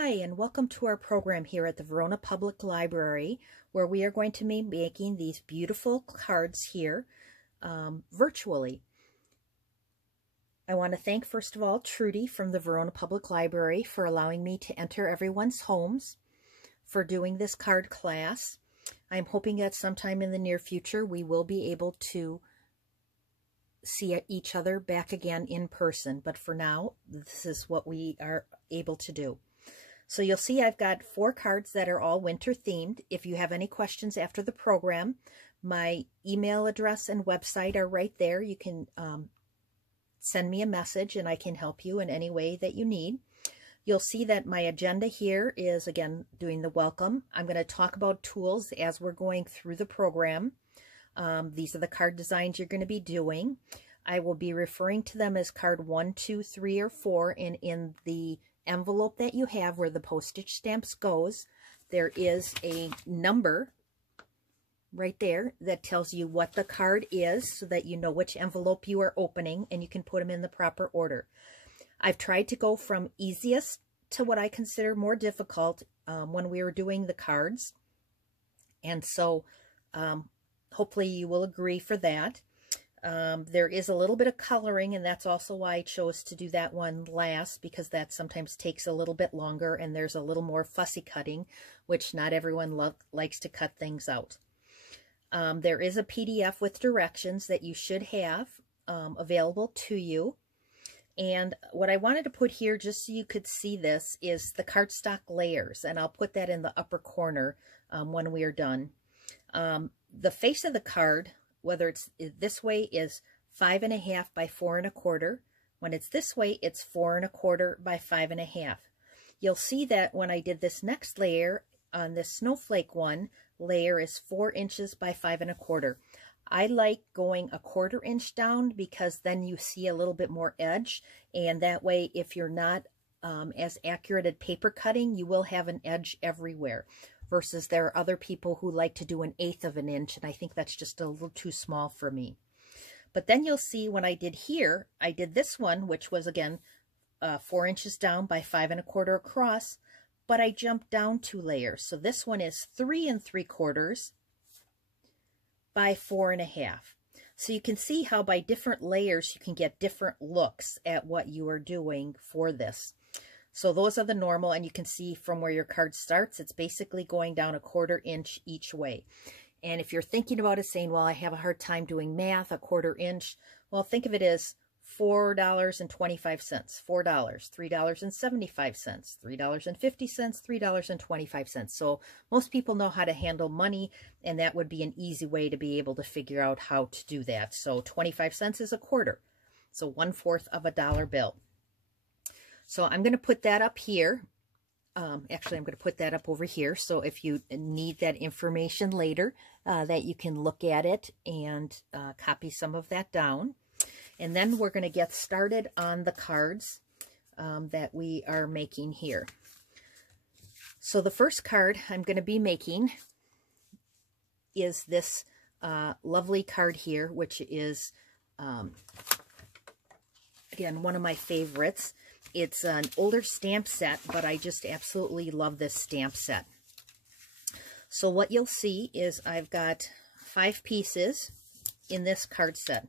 Hi, and welcome to our program here at the Verona Public Library, where we are going to be making these beautiful cards here virtually. I want to thank, first of all, Trudy from the Verona Public Library for allowing me to enter everyone's homes for doing this card class. I'm hoping that sometime in the near future we will be able to see each other back again in person, but for now, this is what we are able to do. So you'll see I've got 4 cards that are all winter themed. If you have any questions after the program, my email address and website are right there. You can send me a message and I can help you in any way that you need. You'll see that my agenda here is, again, doing the welcome. I'm going to talk about tools as we're going through the program. These are the card designs you're going to be doing. I will be referring to them as card 1, 2, 3, or 4, and in the envelope that you have where the postage stamps goes, there is a number right there that tells you what the card is so that you know which envelope you are opening and you can put them in the proper order. I've tried to go from easiest to what I consider more difficult when we were doing the cards, and so hopefully you will agree for that. There is a little bit of coloring, and that's also why I chose to do that one last, because that sometimes takes a little bit longer and there's a little more fussy cutting, which not everyone likes to cut things out. There is a PDF with directions that you should have available to you. And what I wanted to put here, just so you could see this, is the cardstock layers, and I'll put that in the upper corner when we are done. The face of the card, whether it's this way, is 5.5 by 4.25. When it's this way, it's 4.25 by 5.5. You'll see that when I did this next layer on this Snowflake one, layer is 4 inches by 5.25. I like going 1/4 inch down because then you see a little bit more edge, and that way if you're not as accurate at paper cutting, you will have an edge everywhere. Versus there are other people who like to do 1/8 of an inch, and I think that's just a little too small for me. But then you'll see when I did here, I did this one, which was again 4 inches down by 5.25 across, but I jumped down 2 layers. So this one is 3 3/4 by 4.5. So you can see how by different layers you can get different looks at what you are doing for this. So those are the normal, and you can see from where your card starts, it's basically going down 1/4 inch each way. And if you're thinking about it saying, well, I have a hard time doing math, 1/4 inch, well, think of it as $4.25, $4, $3.75, $3.50, $3.25. So most people know how to handle money, and that would be an easy way to be able to figure out how to do that. So 25 cents is 1/4, so 1/4 of a dollar bill. So I'm going to put that up here. Actually, I'm going to put that up over here. So if you need that information later, that you can look at it and copy some of that down. And then we're going to get started on the cards that we are making here. So the first card I'm going to be making is this lovely card here, which is, again, one of my favorites. It's an older stamp set, but I just absolutely love this stamp set. So what you'll see is I've got 5 pieces in this card set,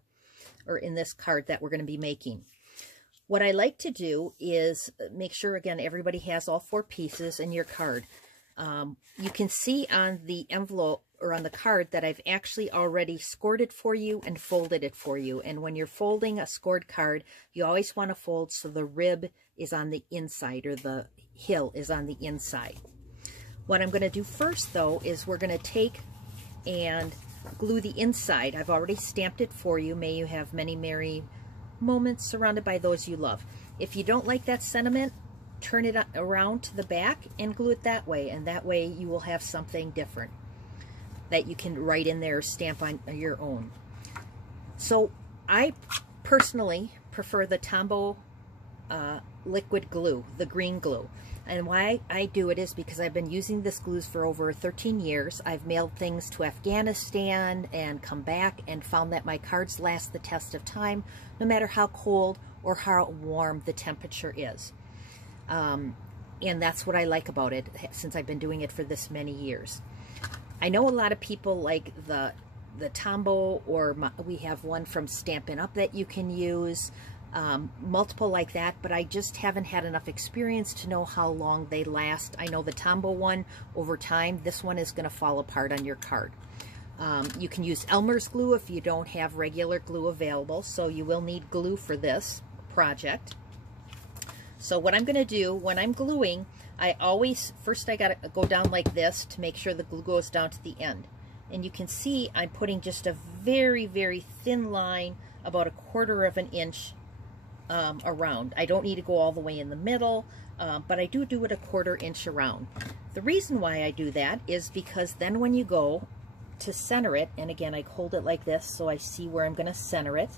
or in this card that we're going to be making. What I like to do is make sure, again, everybody has all 4 pieces in your card. You can see on the envelope or on the card that I've actually already scored it for you and folded it for you. And when you're folding a scored card, you always want to fold so the rib is on the inside, or the hill is on the inside. What I'm going to do first, though, is we're going to take and glue the inside. I've already stamped it for you. May you have many merry moments surrounded by those you love. If you don't like that sentiment, turn it around to the back and glue it that way, and that way you will have something different that you can write in there or stamp on your own. So I personally prefer the Tombow liquid glue, the green glue. And why I do it is because I've been using this glue for over 13 years. I've mailed things to Afghanistan and come back and found that my cards last the test of time, no matter how cold or how warm the temperature is. And that's what I like about it, since I've been doing it for this many years. I know a lot of people like the Tombow, or we have one from Stampin' Up! That you can use, multiple like that, but I just haven't had enough experience to know how long they last. I know the Tombow one, over time, this one is going to fall apart on your card. You can use Elmer's glue if you don't have regular glue available, so you will need glue for this project. So what I'm going to do when I'm gluing, I always, first I got to go down like this to make sure the glue goes down to the end. And you can see I'm putting just a very, very thin line, about 1/4 of an inch around. I don't need to go all the way in the middle, but I do it 1/4 inch around. The reason why I do that is because then when you go to center it, and again I hold it like this so I see where I'm going to center it,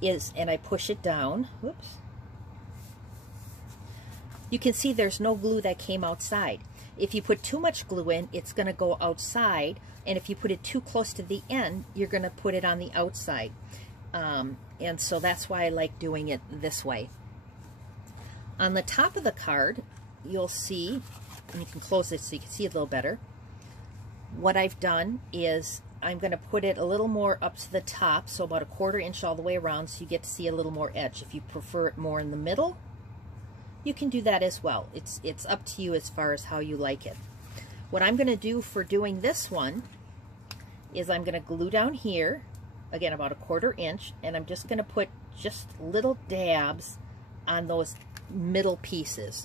and I push it down, whoops, you can see there's no glue that came outside. If you put too much glue in, it's going to go outside, and if you put it too close to the end, you're going to put it on the outside. And so that's why I like doing it this way. On the top of the card, you'll see, and you can close it so you can see it a little better, what I've done is I'm going to put it a little more up to the top, so about 1/4 inch all the way around, so you get to see a little more edge. If you prefer it more in the middle, you can do that as well. It's up to you as far as how you like it. What I'm going to do for doing this one is I'm going to glue down here, again about 1/4 inch, and I'm just going to put just little dabs on those middle pieces.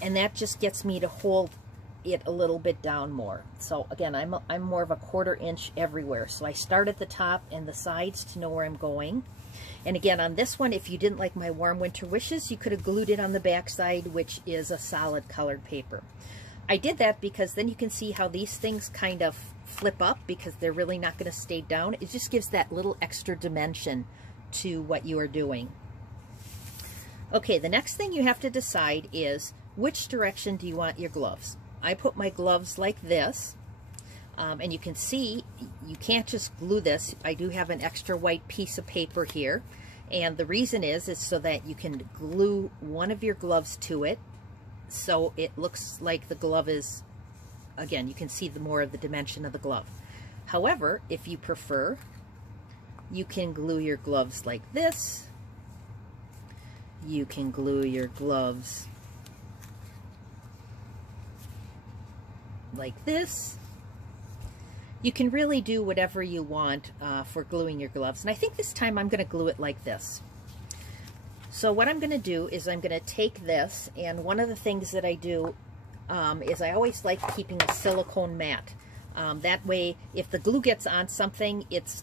And that just gets me to hold it a little bit down more. So again, I'm more of 1/4 inch everywhere. So I start at the top and the sides to know where I'm going. And again, on this one, if you didn't like my Warm Winter Wishes, you could have glued it on the back side, which is a solid colored paper. I did that because then you can see how these things kind of flip up, because they're really not going to stay down. It just gives that little extra dimension to what you are doing. Okay, the next thing you have to decide is which direction do you want your gloves. I put my gloves like this. And you can see, you can't just glue this. I do have an extra white piece of paper here. And the reason is so that you can glue one of your gloves to it, so it looks like the glove is, again, you can see the more of the dimension of the glove. However, if you prefer, you can glue your gloves like this. You can glue your gloves like this. You can really do whatever you want for gluing your gloves. And I think this time I'm going to glue it like this. So what I'm going to do is I'm going to take this, and one of the things that I do is I always like keeping a silicone mat. That way, if the glue gets on something, it's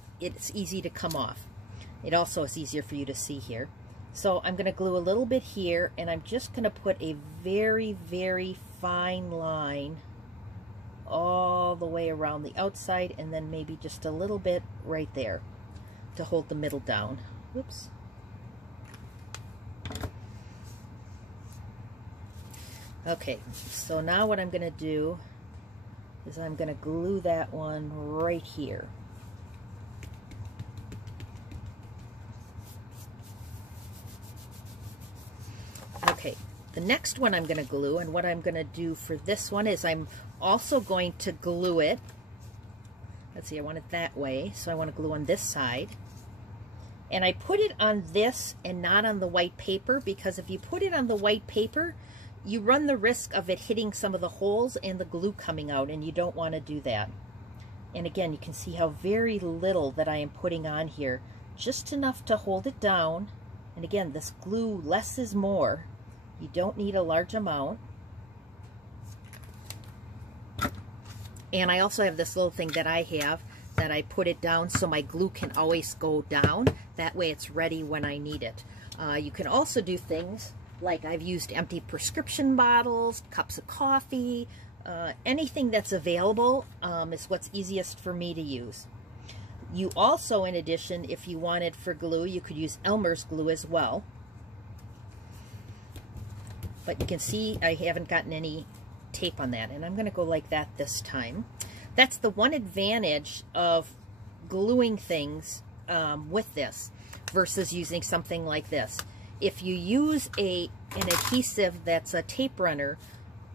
easy to come off. It also is easier for you to see here. So I'm going to glue a little bit here, and I'm just going to put a very, very fine line all the way around the outside, and then maybe just a little bit right there to hold the middle down. Whoops. Okay, so now what I'm going to do is I'm going to glue that one right here. Okay, the next one I'm going to glue, and what I'm going to do for this one is I'm also going to glue it. Let's see, I want it that way, so I want to glue on this side. And I put it on this and not on the white paper, because if you put it on the white paper, you run the risk of it hitting some of the holes and the glue coming out, and you don't want to do that. And again, you can see how very little that I am putting on here, just enough to hold it down. And again, this glue, less is more. You don't need a large amount. And I also have this little thing that I have that I put it down so my glue can always go down. That way it's ready when I need it. You can also do things like I've used empty prescription bottles, cups of coffee, anything that's available is what's easiest for me to use. You also, in addition, if you wanted for glue, you could use Elmer's glue as well. But you can see I haven't gotten any tape on that, and I'm going to go like that this time. That's the one advantage of gluing things with this. versus using something like this. If you use an adhesive that's a tape runner,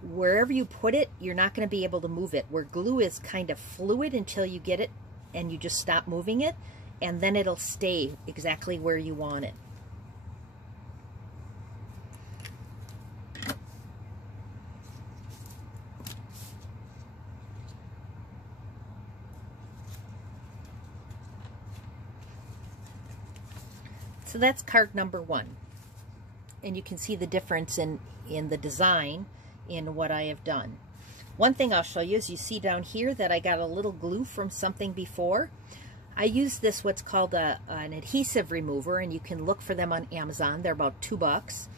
wherever you put it, you're not going to be able to move it. Where glue is kind of fluid until you get it and you just stop moving it, and then it'll stay exactly where you want it. So that's card number 1. And you can see the difference in the design in what I have done. One thing I'll show you is you see down here that I got a little glue from something before. I use this what's called an adhesive remover, and you can look for them on Amazon. They're about $2.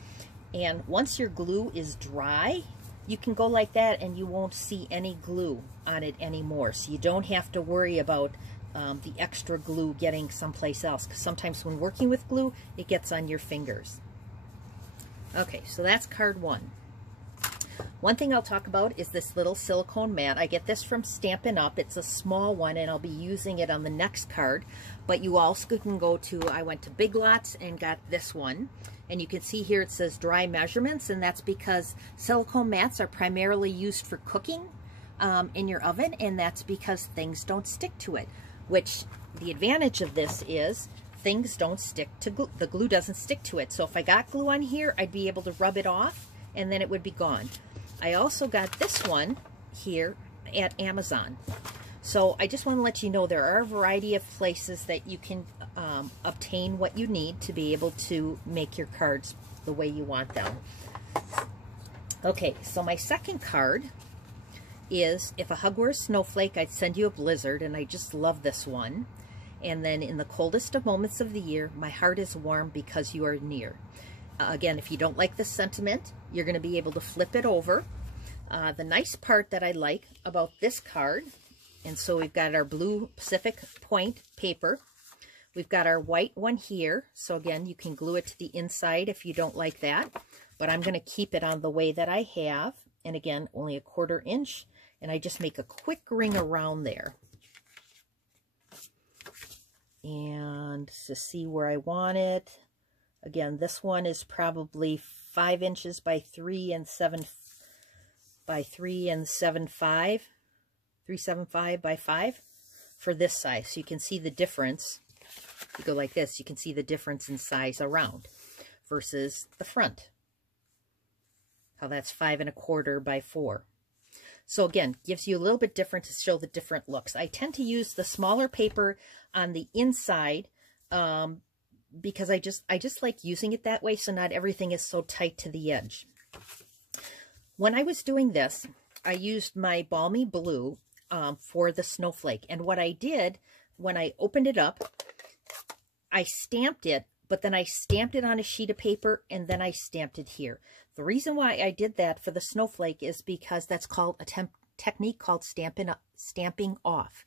And once your glue is dry, you can go like that and you won't see any glue on it anymore. So you don't have to worry about the extra glue getting someplace else, because sometimes when working with glue, it gets on your fingers. Okay, so that's card 1. One thing I'll talk about is this little silicone mat. I get this from Stampin' Up. It's a small one, and I'll be using it on the next card. But you also can go to, I went to Big Lots and got this one. And you can see here it says dry measurements, and that's because silicone mats are primarily used for cooking in your oven, and that's because things don't stick to it. Which, the advantage of this is things don't stick to glue. The glue doesn't stick to it. So if I got glue on here, I'd be able to rub it off, and then it would be gone. I also got this one here at Amazon. So I just want to let you know there are a variety of places that you can obtain what you need to be able to make your cards the way you want them. Okay, so my second card is, if a hug were a snowflake, I'd send you a blizzard, and I just love this one. And then, in the coldest of moments of the year, my heart is warm because you are near. Again, if you don't like this sentiment, you're going to be able to flip it over. The nice part that I like about this card, and so we've got our blue Pacific Point paper. We've got our white one here. So again, you can glue it to the inside if you don't like that. But I'm going to keep it on the way that I have. And again, only a 1/4 inch. And I just make a quick ring around there. And to see where I want it. Again, this one is probably 5 inches by 3 and 7 by 3 and 7.5. 375 by 5 for this size. So you can see the difference. If you go like this, you can see the difference in size around versus the front. How that's 5 1/4 by 4. So again, gives you a little bit different to show the different looks. I tend to use the smaller paper on the inside because I just like using it that way, so not everything is so tight to the edge. When I was doing this, I used my Balmy Blue for the snowflake. And what I did, when I opened it up, I stamped it, but then I stamped it on a sheet of paper, and then I stamped it here. The reason why I did that for the snowflake is because that's called a technique called stamping off.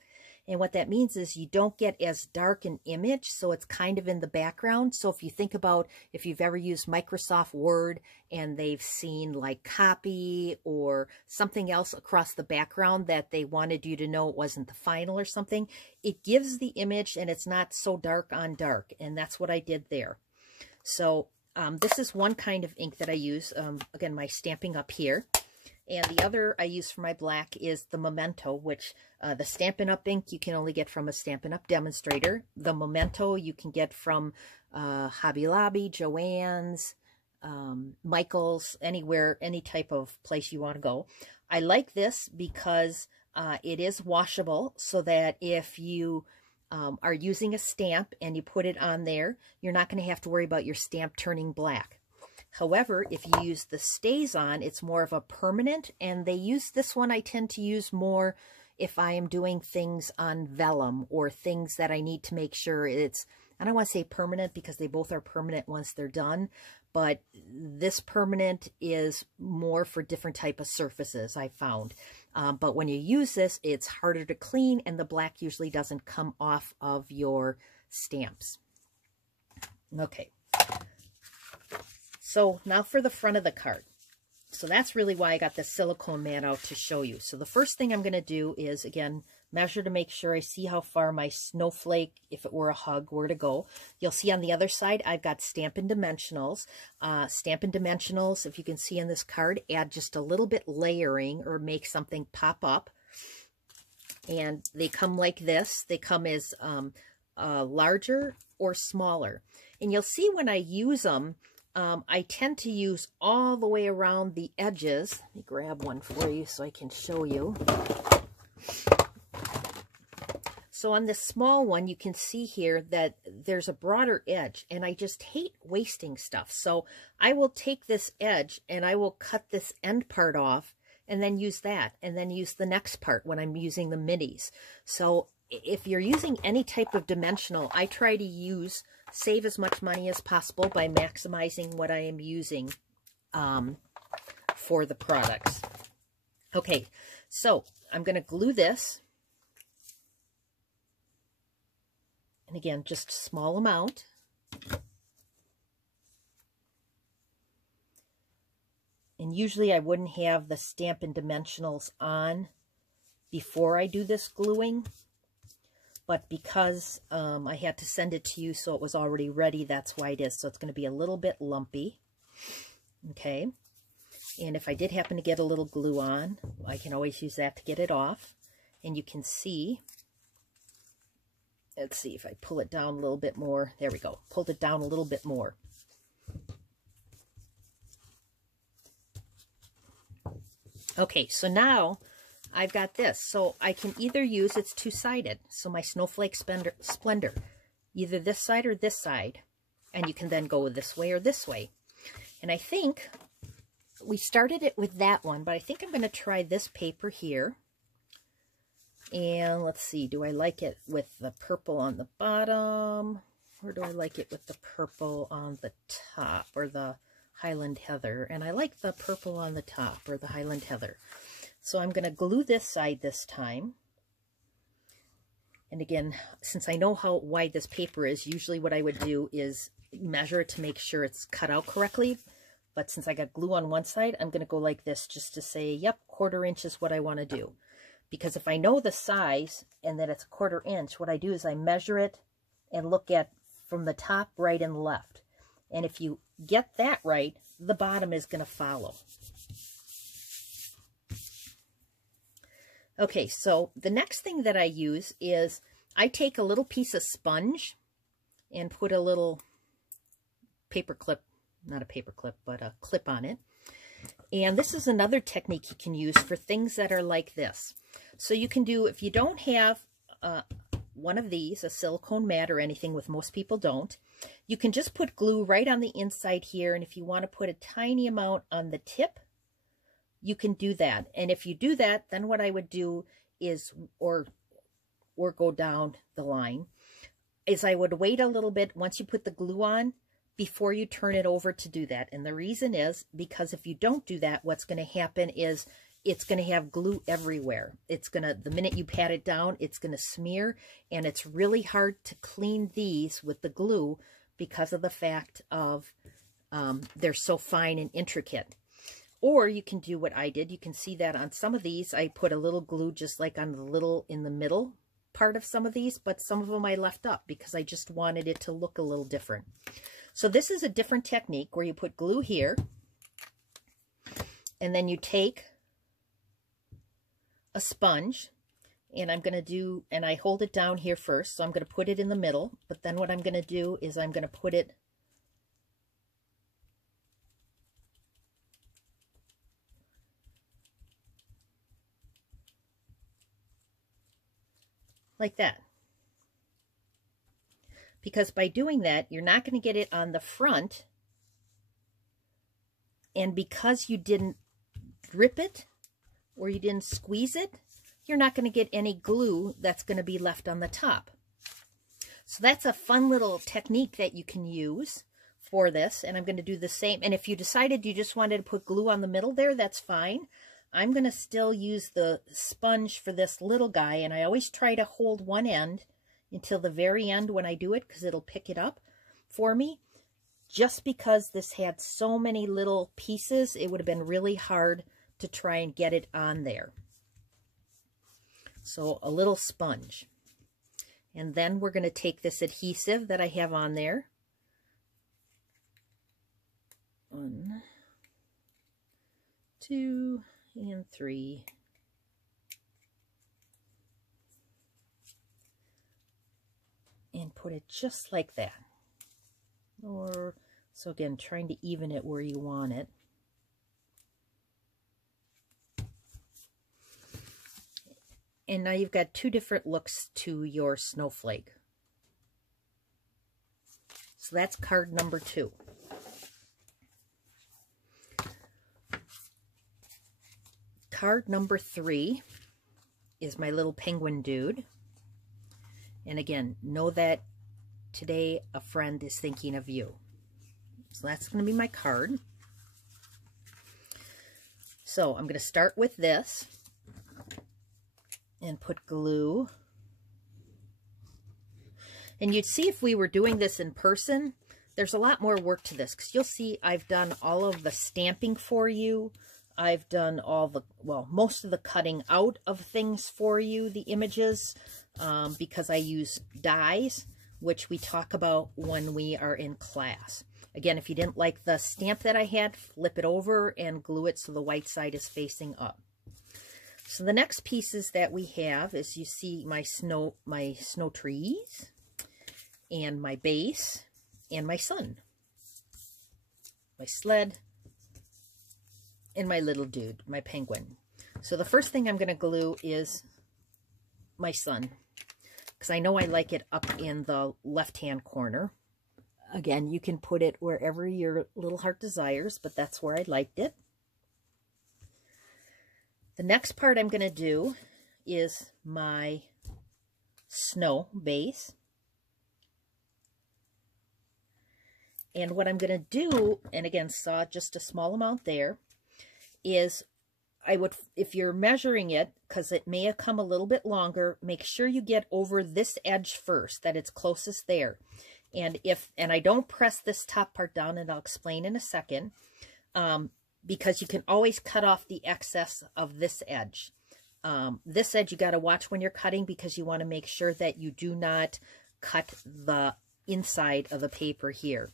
And what that means is you don't get as dark an image, so it's kind of in the background. So if you think about if you've ever used Microsoft Word and they've seen like copy or something else across the background that they wanted you to know it wasn't the final or something, it gives the image and it's not so dark on dark. And that's what I did there. So this is one kind of ink that I use. Again, my Stampin' Up here. And the other I use for my black is the Memento, which the Stampin' Up ink you can only get from a Stampin' Up demonstrator. The Memento you can get from Hobby Lobby, Joann's, Michael's, anywhere, any type of place you want to go. I like this because it is washable, so that if you are using a stamp and you put it on there, you're not going to have to worry about your stamp turning black. However, if you use the StazOn, it's more of a permanent, and they use this one I tend to use more if I am doing things on vellum or things that I need to make sure it's, I don't want to say permanent because they both are permanent once they're done, but this permanent is more for different type of surfaces I found. But when you use this, it's harder to clean, and the black usually doesn't come off of your stamps. Okay. So now for the front of the card. So that's really why I got the silicone mat out to show you. So the first thing I'm going to do is, again, measure to make sure I see how far my snowflake, if it were a hug, were to go. You'll see on the other side, I've got Stampin' Dimensionals. Stampin' Dimensionals, if you can see on this card, add just a little bit layering or make something pop up. And they come like this. They come as larger or smaller. And you'll see when I use them, I tend to use all the way around the edges. Let me grab one for you so I can show you. So on this small one, you can see here that there's a broader edge, and I just hate wasting stuff. So I will take this edge and I will cut this end part off and then use that, and then use the next part when I'm using the minis. So if you're using any type of dimensional, I try to save as much money as possible by maximizing what I am using for the products. Okay, so I'm going to glue this. And again, just a small amount. And usually I wouldn't have the Stampin' Dimensionals on before I do this gluing. But because I had to send it to you so it was already ready, that's why it is. So it's going to be a little bit lumpy. Okay. And if I did happen to get a little glue on, I can always use that to get it off. And you can see, let's see if I pull it down a little bit more. There we go. Pulled it down a little bit more. Okay, so now I've got this. So I can either use, it's two-sided, so my Snowflake Splendor, either this side or this side. And you can then go this way or this way. And I think we started it with that one, but I think I'm going to try this paper here. And let's see, do I like it with the purple on the bottom, or do I like it with the purple on the top, or the Highland Heather? And I like the purple on the top, or the Highland Heather. So I'm going to glue this side this time. And again, since I know how wide this paper is, usually what I would do is measure it to make sure it's cut out correctly. But since I got glue on one side, I'm going to go like this just to say, yep, 1/4 inch is what I want to do. Because if I know the size and that it's 1/4 inch, what I do is I measure it and look at from the top, right, and left. And if you get that right, the bottom is going to follow. Okay, so the next thing that I use is I take a little piece of sponge and put a little paper clip, not a paper clip, but a clip on it. And this is another technique you can use for things that are like this. So you can do, if you don't have one of these, a silicone mat or anything, with most people don't, you can just put glue right on the inside here. And if you want to put a tiny amount on the tip, you can do that. And if you do that, then what I would do is, or go down the line, is I would wait a little bit once you put the glue on before you turn it over to do that. And the reason is because if you don't do that, what's going to happen is it's going to have glue everywhere. It's going to, the minute you pat it down, it's going to smear, and it's really hard to clean these with the glue because of the fact of they're so fine and intricate. Or you can do what I did. You can see that on some of these, I put a little glue just like on the little in the middle part of some of these, but some of them I left up because I just wanted it to look a little different. So this is a different technique where you put glue here, and then you take a sponge, and I'm going to do, and I hold it down here first, so I'm going to put it in the middle, but then what I'm going to do is I'm going to put it like that. Because by doing that, you're not going to get it on the front, and because you didn't drip it or you didn't squeeze it, you're not going to get any glue that's going to be left on the top. So that's a fun little technique that you can use for this, and I'm going to do the same. And if you decided you just wanted to put glue on the middle there, that's fine. I'm going to still use the sponge for this little guy, and I always try to hold one end until the very end when I do it, because it'll pick it up for me. Just because this had so many little pieces, it would have been really hard to try and get it on there. So a little sponge. And then we're going to take this adhesive that I have on there. 1, 2, and 3. And put it just like that. Or, so again, trying to even it where you want it. And now you've got 2 different looks to your snowflake. So that's card number 2. Card number 3 is my little penguin dude. And again, know that today a friend is thinking of you. So that's going to be my card. So I'm going to start with this and put glue. And you'd see if we were doing this in person, there's a lot more work to this, because you'll see I've done all of the stamping for you. I've done all the, well, most of the cutting out of things for you, the images, because I use dies, which we talk about when we are in class. Again, if you didn't like the stamp that I had, flip it over and glue it so the white side is facing up. So the next pieces that we have is, you see my snow trees, and my base, and my sun, my sled, and my little dude, my penguin. So the first thing I'm going to glue is my sun, because I know I like it up in the left-hand corner. Again, you can put it wherever your little heart desires, but that's where I liked it. The next part I'm going to do is my snow base. And what I'm going to do, and again, saw just a small amount there, is I would, if you're measuring it, because it may have come a little bit longer, make sure you get over this edge first, that it's closest there. And I don't press this top part down, and I'll explain in a second, because you can always cut off the excess of this edge. This edge you got to watch when you're cutting, because you want to make sure that you do not cut the inside of the paper here.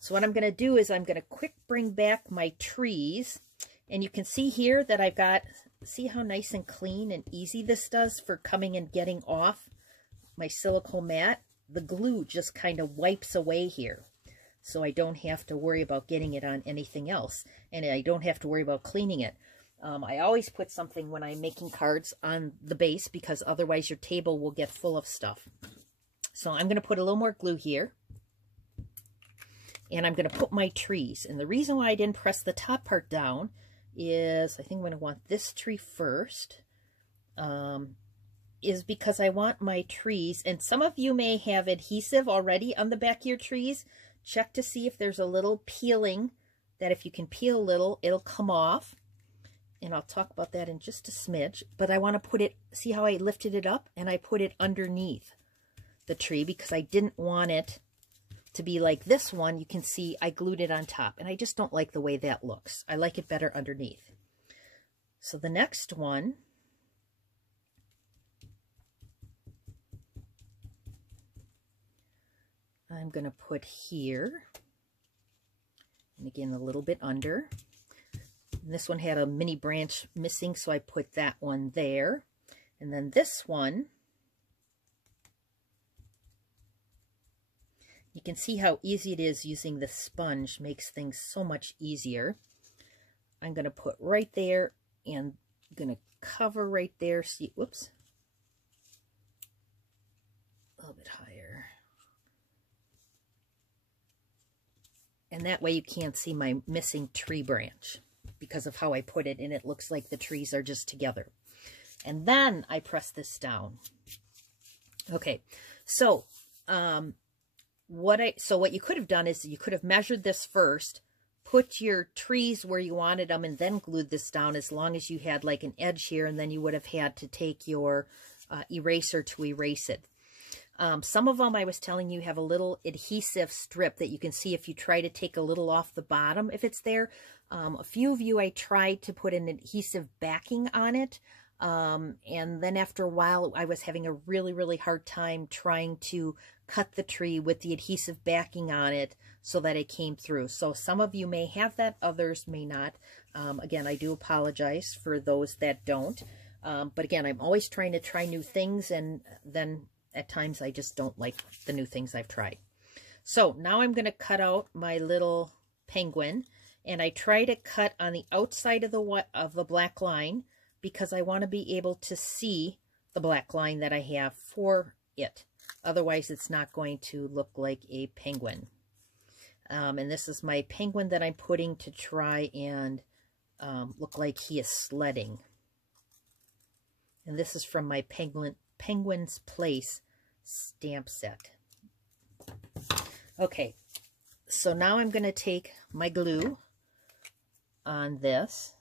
So what I'm going to do is I'm going to quick bring back my trees, and you can see here that I've got, see how nice and clean and easy this does for coming and getting off my silicone mat. The glue just kind of wipes away here, so I don't have to worry about getting it on anything else, and I don't have to worry about cleaning it. I always put something when I'm making cards on the base, because otherwise your table will get full of stuff. So I'm going to put a little more glue here, and I'm going to put my trees. And the reason why I didn't press the top part down is, I think I'm going to want this tree first, is because I want my trees, and some of you may have adhesive already on the back of your trees. Check to see if there's a little peeling, that if you can peel a little, it'll come off. And I'll talk about that in just a smidge. But I want to put it, see how I lifted it up? And I put it underneath the tree, because I didn't want it to be like this one. You can see I glued it on top, and I just don't like the way that looks. I like it better underneath. So the next one, I'm going to put here, and again a little bit under. And this one had a mini branch missing, so I put that one there. And then this one, you can see how easy it is using the sponge, makes things so much easier. I'm going to put right there, and I'm going to cover right there. See, whoops, a little bit higher. And that way you can't see my missing tree branch because of how I put it, and it looks like the trees are just together. And then I press this down. Okay, so what you could have done is you could have measured this first, put your trees where you wanted them, and then glued this down, as long as you had like an edge here, and then you would have had to take your eraser to erase it. Some of them, I was telling you, have a little adhesive strip that you can see if you try to take a little off the bottom, if it's there. A few of you, I tried to put an adhesive backing on it. And then after a while, I was having a really hard time trying to cut the tree with the adhesive backing on it so that it came through. So some of you may have that, others may not. Again, I do apologize for those that don't. But again, I'm always trying to try new things, and then at times I just don't like the new things I've tried. So now I'm going to cut out my little penguin, and I try to cut on the outside of the black line because I want to be able to see the black line that I have for it. Otherwise, it's not going to look like a penguin. And this is my penguin that I'm putting to try and look like he is sledding. And this is from my Penguin's Place stamp set. Okay, so now I'm going to take my glue on this.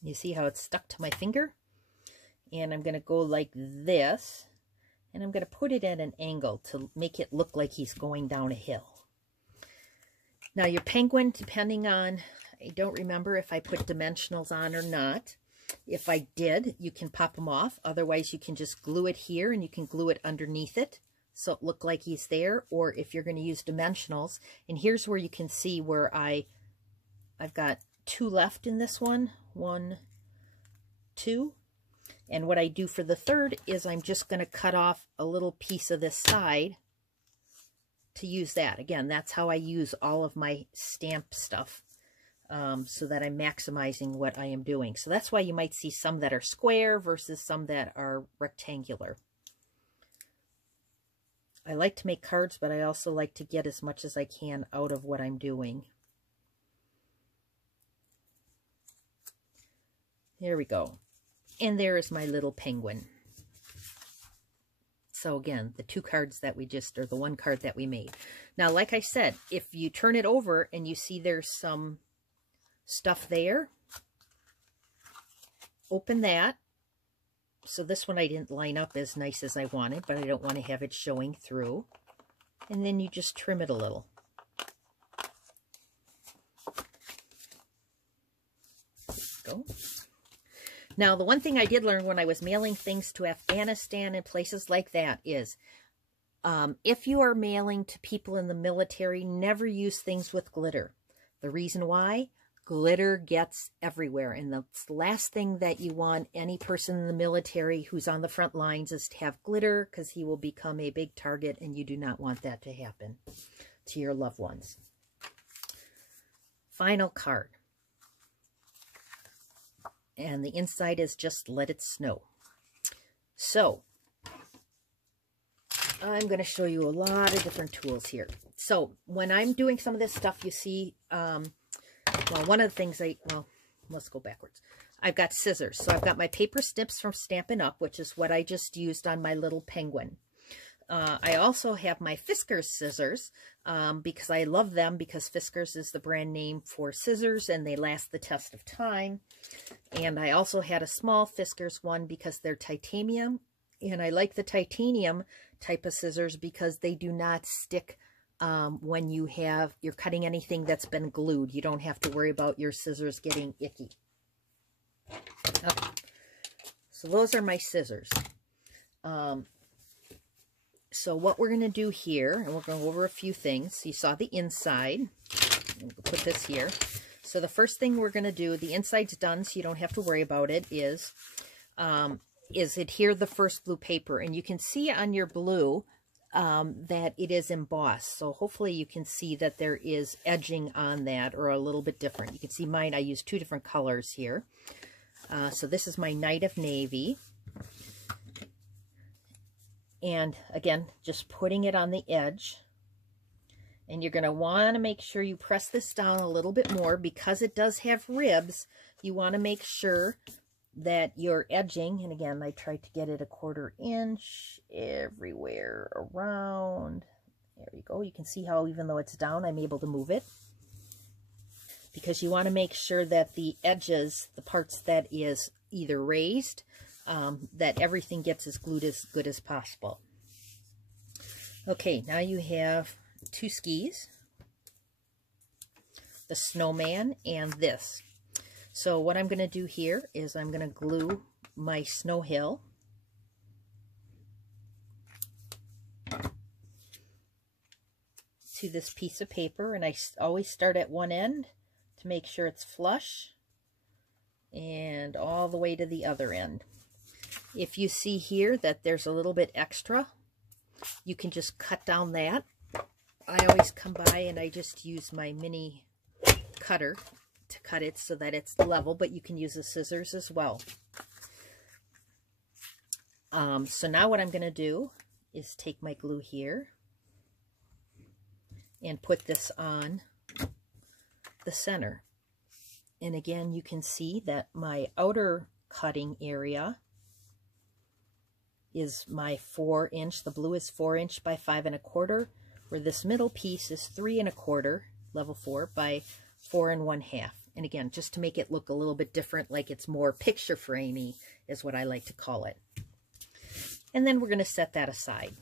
You see how it's stuck to my finger? And I'm going to go like this, and I'm going to put it at an angle to make it look like he's going down a hill. Now your penguin, depending on, I don't remember if I put dimensionals on or not. If I did, you can pop them off. Otherwise, you can just glue it here, and you can glue it underneath it so it look like he's there. Or if you're going to use dimensionals, and here's where you can see where I've got 2 left in this one. 1, 2. And what I do for the third is I'm just going to cut off a little piece of this side to use that. Again, that's how I use all of my stamp stuff, so that I'm maximizing what I am doing. So that's why you might see some that are square versus some that are rectangular. I like to make cards, but I also like to get as much as I can out of what I'm doing. There we go. And there is my little penguin. So again, the 2 cards that we just, or the 1 card that we made. Now, like I said, if you turn it over and you see there's some stuff there, open that. So this one I didn't line up as nice as I wanted, but I don't want to have it showing through. And then you just trim it a little. There we go. Now, the one thing I did learn when I was mailing things to Afghanistan and places like that is, if you are mailing to people in the military, never use things with glitter. The reason why? Glitter gets everywhere. And the last thing that you want any person in the military who's on the front lines is to have glitter, because he will become a big target, and you do not want that to happen to your loved ones. Final card. And the inside is just let it snow. So I'm going to show you a lot of different tools here. So when I'm doing some of this stuff, you see, well, one of the things let's go backwards. I've got scissors. So I've got my paper snips from Stampin' Up, which is what I just used on my little penguin. I also have my Fiskars scissors, because I love them, because Fiskars is the brand name for scissors and they last the test of time. And I also had a small Fiskars one because they're titanium, and I like the titanium type of scissors because they do not stick when you're cutting anything that's been glued. You don't have to worry about your scissors getting icky. Okay. So those are my scissors. So what we're going to do here, and we're going to go over a few things. You saw the inside. We'll put this here. So the first thing we're going to do, the inside's done, so you don't have to worry about it, is adhere the first blue paper. And you can see on your blue that it is embossed. So hopefully you can see that there is edging on that, or a little bit different. You can see mine, I use 2 different colors here. So this is my Night of Navy. And again, just putting it on the edge. And you're going to want to make sure you press this down a little bit more, because it does have ribs. You want to make sure that you're edging, and again, I tried to get it a 1/4 inch everywhere around. There you go. You can see how even though it's down, I'm able to move it. Because you want to make sure that the edges, the parts that is either raised that everything gets as glued as good as possible. Okay, now you have two skis, the snowman and this. So what I'm going to do here is I'm going to glue my snow hill to this piece of paper, and I always start at one end to make sure it's flush and all the way to the other end. If you see here that there's a little bit extra, you can just cut down that. I always come by and I just use my mini cutter to cut it so that it's level, but you can use the scissors as well. So now what I'm going to do is take my glue here and put this on the center. And again, you can see that my outer cutting area is my 4-inch. The blue is 4-inch by 5 1/4, where this middle piece is 3 1/4, level 4 by 4 1/2. And again, just to make it look a little bit different, like it's more picture framey is what I like to call it. And then we're going to set that aside.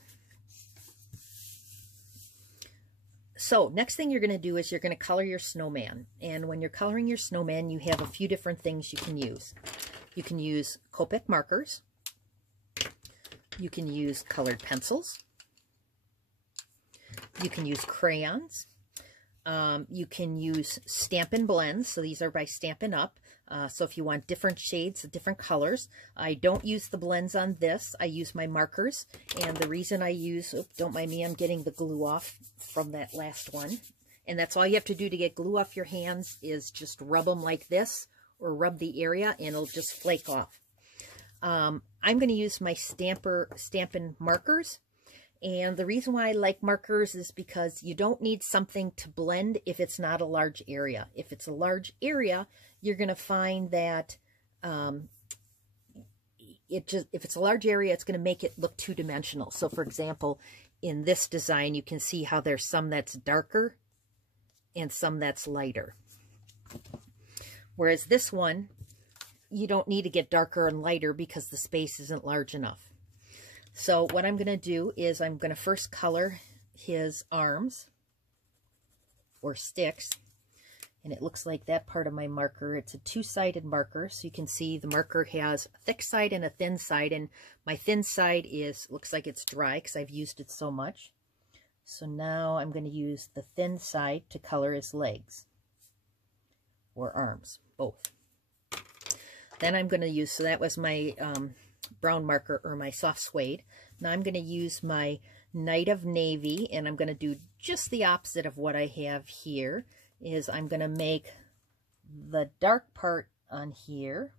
So next thing you're going to do is you're going to color your snowman. And when you're coloring your snowman, you have a few different things you can use. You can use Copic markers. You can use colored pencils. You can use crayons. You can use Stampin' Blends. So these are by Stampin' Up. So if you want different shades, different colors, I don't use the blends on this. I use my markers. And the reason I use, don't mind me, I'm getting the glue off from that last one. And that's all you have to do to get glue off your hands is just rub them like this or rub the area and it'll just flake off. I'm going to use my Stampin' markers. And the reason why I like markers is because you don't need something to blend if it's not a large area. If it's a large area, you're going to find that if it's a large area, it's going to make it look two-dimensional. So for example, in this design, you can see how there's some that's darker and some that's lighter. Whereas this one, you don't need to get darker and lighter because the space isn't large enough. So what I'm going to do is I'm going to first color his arms or sticks. And it looks like that part of my marker. It's a two-sided marker. So you can see the marker has a thick side and a thin side. And my thin side looks like it's dry because I've used it so much. So now I'm going to use the thin side to color his legs or arms, both. Then I'm going to use, so that was my brown marker or my soft suede. Now I'm going to use my Night of Navy, and I'm going to do just the opposite of what I have here. Is I'm going to make the dark part on here.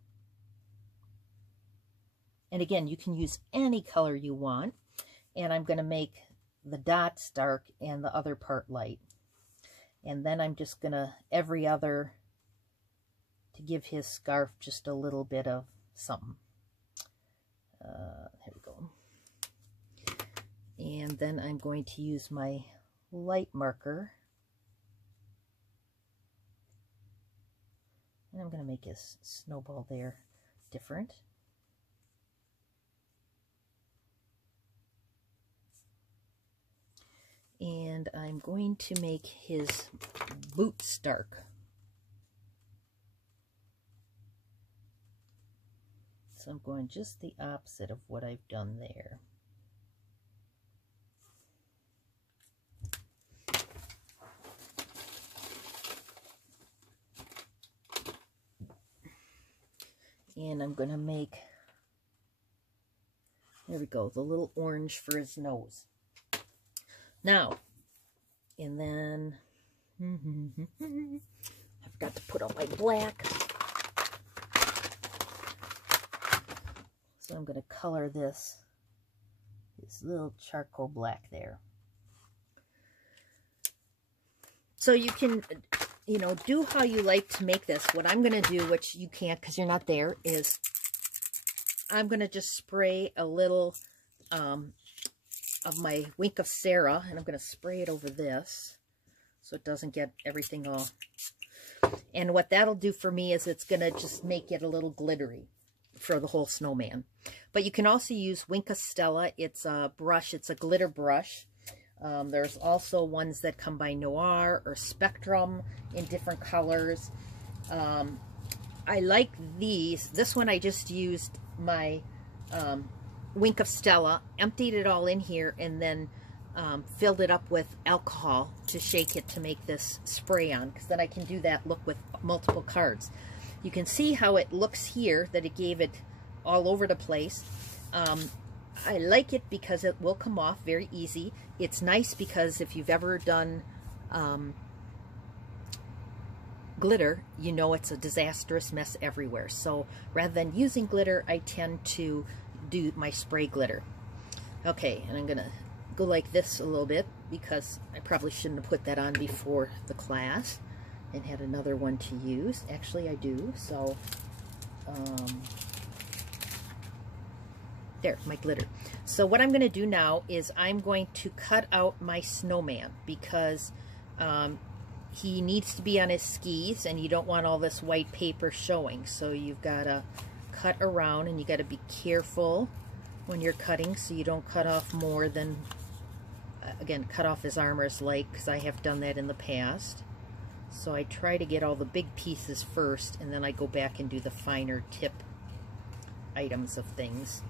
And again, you can use any color you want. And I'm going to make the dots dark and the other part light. And then I'm just going to every other to give his scarf just a little bit of something. Here we go. And then I'm going to use my light marker. And I'm going to make his snowball there different. And I'm going to make his boots dark. So I'm going just the opposite of what I've done there. And I'm going to make, there we go, the little orange for his nose. Now, and then, I forgot to put on my black. So I'm going to color this little charcoal black there. So you can, you know, do how you like to make this. What I'm going to do, which you can't because you're not there, is I'm going to just spray a little of my Wink of Sarah, and I'm going to spray it over this so it doesn't get everything all. And what that'll do for me is it's going to just make it a little glittery. for the whole snowman. But you can also use Wink Stella. It's a brush. It's a glitter brush. There's also ones that come by Noir or Spectrum in different colors. I like these. This one I just used my Wink of Stella, emptied it all in here, and then filled it up with alcohol to shake it to make this spray on, because then I can do that look with multiple cards. You can see how it looks here, that it gave it all over the place. I like it because it will come off very easy. It's nice because if you've ever done glitter, you know it's a disastrous mess everywhere. So rather than using glitter, I tend to do my spray glitter. Okay, and I'm gonna go like this a little bit because I probably shouldn't have put that on before the class and had another one to use. Actually, I do. So there, my glitter. So what I'm going to do now is I'm going to cut out my snowman, because he needs to be on his skis and you don't want all this white paper showing. So you've got to cut around, and you got to be careful when you're cutting so you don't cut off more than, again, cut off his armor's leg, because I have done that in the past. So I try to get all the big pieces first, and then I go back and do the finer tip items of things.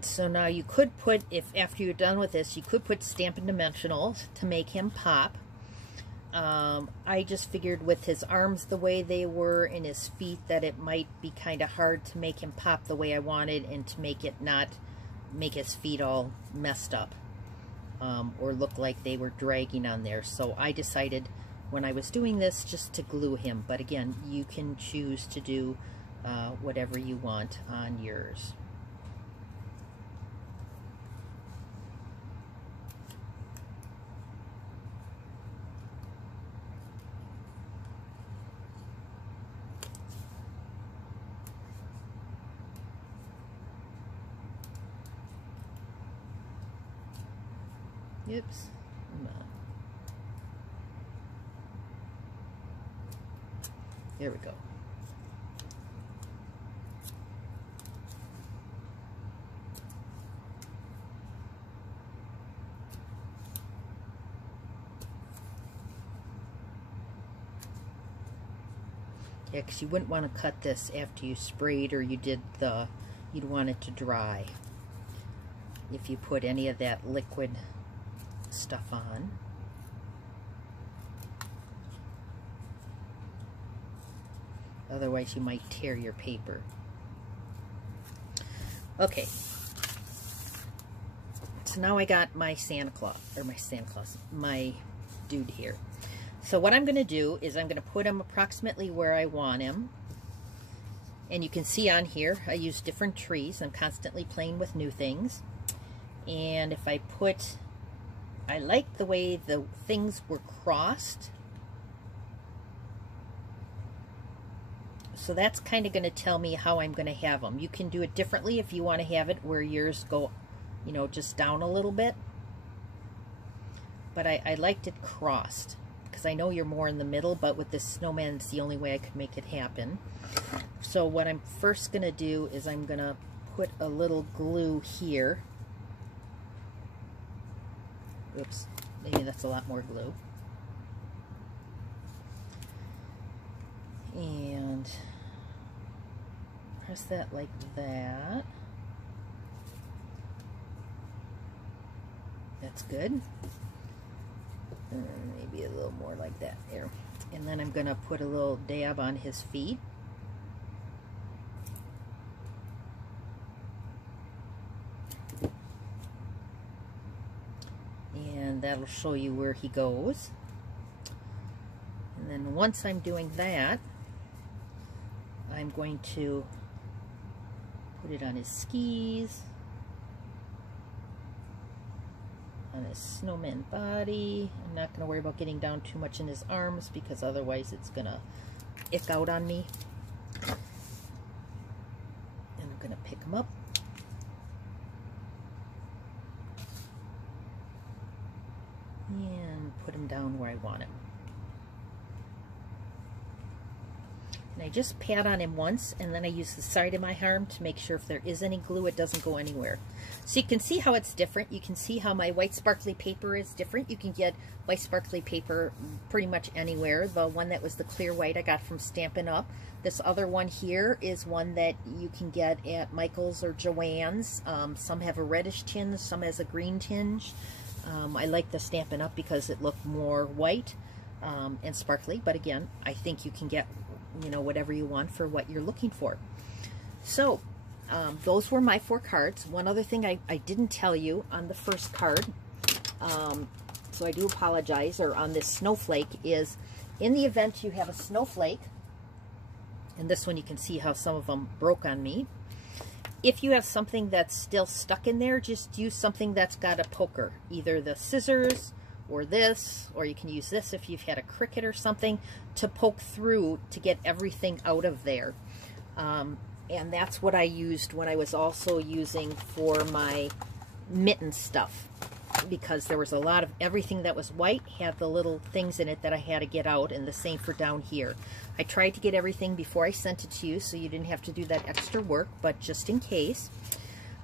So now you could put, if after you're done with this, you could put Stampin' Dimensionals to make him pop. I just figured with his arms the way they were and his feet that it might be kind of hard to make him pop the way I wanted, and to make it not make his feet all messed up or look like they were dragging on there. So I decided when I was doing this just to glue him. But again, you can choose to do whatever you want on yours. Oops. No. There we go. Yeah, because you wouldn't want to cut this after you sprayed or you did the, you'd want it to dry if you put any of that liquid stuff on. Otherwise you might tear your paper. Okay, so now I got my my dude here. So what I'm going to do is I'm going to put him approximately where I want him. And you can see on here I use different trees. I'm constantly playing with new things. And if I put, I like the way the things were crossed. So that's kind of going to tell me how I'm going to have them. You can do it differently if you want to have it where yours go, you know, just down a little bit. But I liked it crossed because I know you're more in the middle, but with this snowman, it's the only way I could make it happen. So what I'm first going to do is I'm going to put a little glue here. Oops, maybe that's a lot more glue. And press that like that. That's good. Maybe a little more like that there. And then I'm going to put a little dab on his feet. And that'll show you where he goes. And then once I'm doing that, I'm going to Put it on his skis, on his snowman body. I'm not going to worry about getting down too much in his arms because otherwise it's going to ick out on me. And I'm going to pick him up. And put him down where I want him. And I just pat on him once, and then I use the side of my arm to make sure if there is any glue, it doesn't go anywhere. So you can see how it's different. You can see how my white sparkly paper is different. You can get white sparkly paper pretty much anywhere. The one that was the clear white I got from Stampin' Up. This other one here is one that you can get at Michael's or Joann's. Some have a reddish tinge, some has a green tinge. I like the Stampin' Up because it looked more white and sparkly, but again, I think you can get, you know, whatever you want for what you're looking for. So those were my 4 cards. One other thing I didn't tell you on the first card, so I do apologize, or on this snowflake, is in the event you have a snowflake, and this one you can see how some of them broke on me. If you have something that's still stuck in there, just use something that's got a poker, either the scissors or this, or you can use this if you've had a Cricut or something, to poke through to get everything out of there. And that's what I used when I was also using for my mitten stuff, because there was a lot of everything that was white had the little things in it that I had to get out, and the same for down here. I tried to get everything before I sent it to you so you didn't have to do that extra work, but just in case.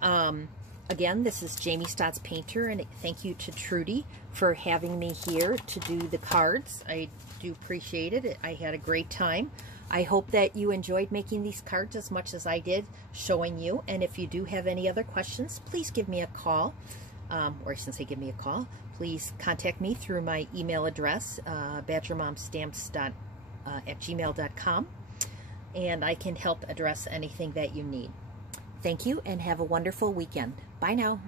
Again, this is Jamie Statz-Paynter, and thank you to Trudy for having me here to do the cards. I do appreciate it. I had a great time. I hope that you enjoyed making these cards as much as I did showing you. And if you do have any other questions, please give me a call. Or since they give me a call, please contact me through my email address, badgermomstamps@gmail.com, and I can help address anything that you need. Thank you, and have a wonderful weekend. Bye now.